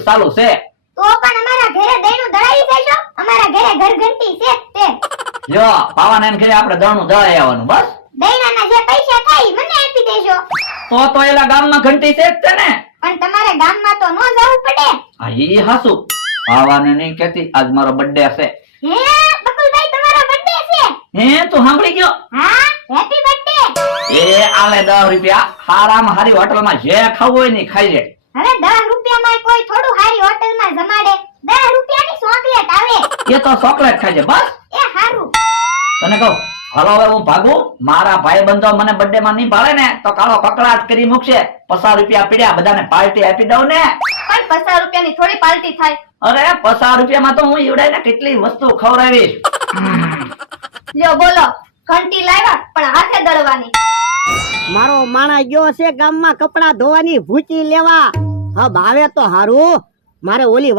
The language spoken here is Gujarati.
ચાલુ છે તો પણ અમારા ઘરે દહીંનું દળાઈ જશો. અમારા ઘરે ઘર ઘંટી છે તે. જો પાવાના ને ઘરે આપણે દળનું દળાઈ આવવાનું બસ. દહીંના જે પૈસા થાય ઈ મને આપી દેજો. તો એલા ગામમાં ઘંટી છે જ તે ને. પણ તમારે ગામમાં તો નો જવું પડે. હા ઈ હાસુ. પાવાને નહીં કહેતી આજ મારો બર્થડે છે. હે બકુલભાઈ તમારો બર્થડે છે. હે તું સાંભળી ગયો? હા હેપી બર્થડે. એ આલે 10 રૂપિયા હારામાં હારી હોટલમાં જે ખાવું હોય ને ખાઈ લે. હવે 10 રૂપિયામાં કોઈ થોડું હારી હોટલમાં જમાડે. 10 રૂપિયાની ચોકલેટ આવે. એ તો ચોકલેટ ખાજે બસ. એ હારું. તને કહું હાલો હવે હું ભાગું. મારા ભાઈબંધો મને બર્થડે માં નહીં ભાળે ને તો કાળો કકડાટ કરી મૂકશે. 50 રૂપિયા પીડ્યા બધાને પાર્ટી આપી દઉં ને. પણ 50 રૂપિયાની થોડી પાર્ટી થાય. અરે 50 રૂપિયામાં તો હું ઈવડાઈને કેટલી વસ્તુ ખવડાવીશ. લ્યો બોલો ઘંટી લાવ્યા પણ હાથે દળવાની. મારો માણા ગયો છે ગામમાં કપડા ધોવાની ભૂચી લેવા. હવે આવે તો હારું. મારે ઓલી